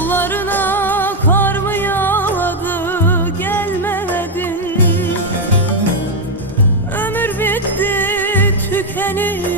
Kollarına kar mı yağladı gelmedin? Ömür bitti tükenir.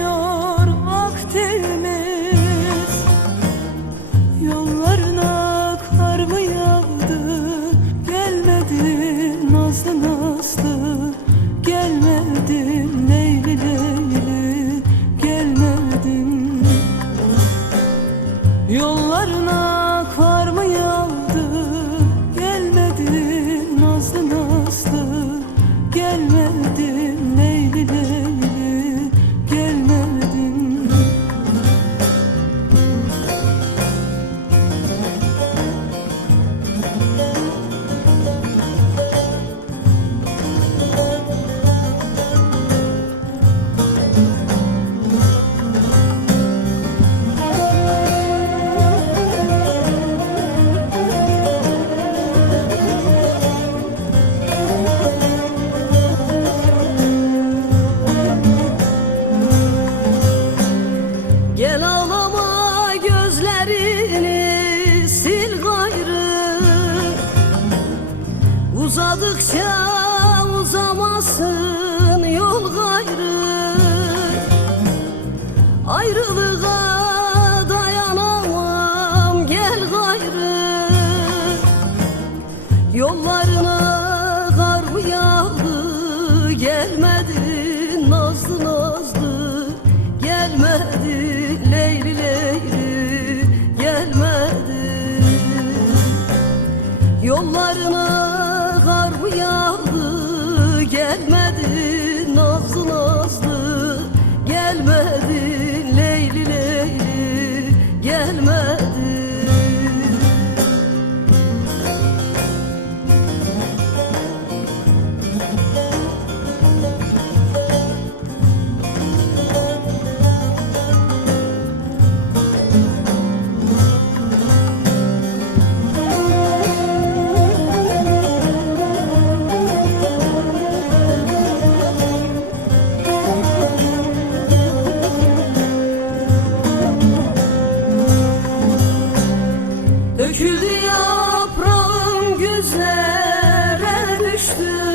Uzadıkça uzamasın yol gayrı. Ayrılığa dayanamam gel gayrı. Yollarına kar yağdı gelmedi nazlı nazlı. Gelmedi leyli leyli gelmedi. Yollarına kar mı gelmedi nazlı nazlı gelmedi the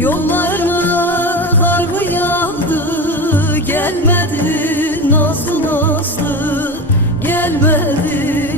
Yollarıma kar yağdı? Gelmedi nasıl nasıl Gelmedi.